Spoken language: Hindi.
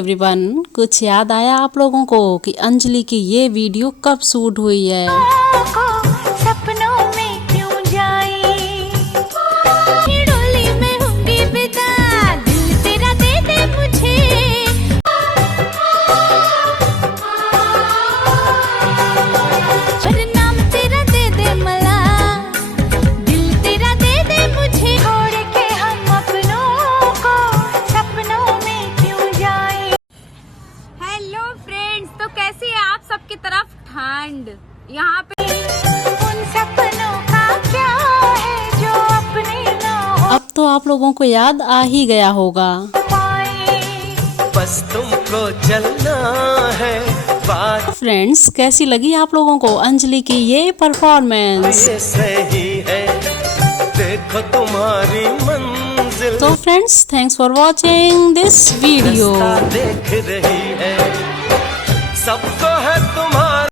एवरीवन, कुछ याद आया आप लोगों को कि अंजलि की ये वीडियो कब शूट हुई है? सपनों में क्यों जाई, डोली में होंगी विदा, दिल तेरा दे दे मुझे, नाम तेरा दे दे मला, दिल तेरा दे दे मुझे, छोड़ के हम अपनों को सपनों में क्यों जाए। हेलो फ्रेंड्स, तो कैसी है आप सबकी तरफ ठंड? यहाँ पे उन सपनों का क्या है जो अपने ना हो अब तो आप लोगों को याद आ ही गया होगा। पाए। बस तुमको चलना है, बात फ्रेंड्स, कैसी लगी आप लोगों को अंजलि की ये परफॉर्मेंस? ये सही है, देखो तुम्हारी मंजिल तो friends, thanks for watching this video. रास्ता देख रही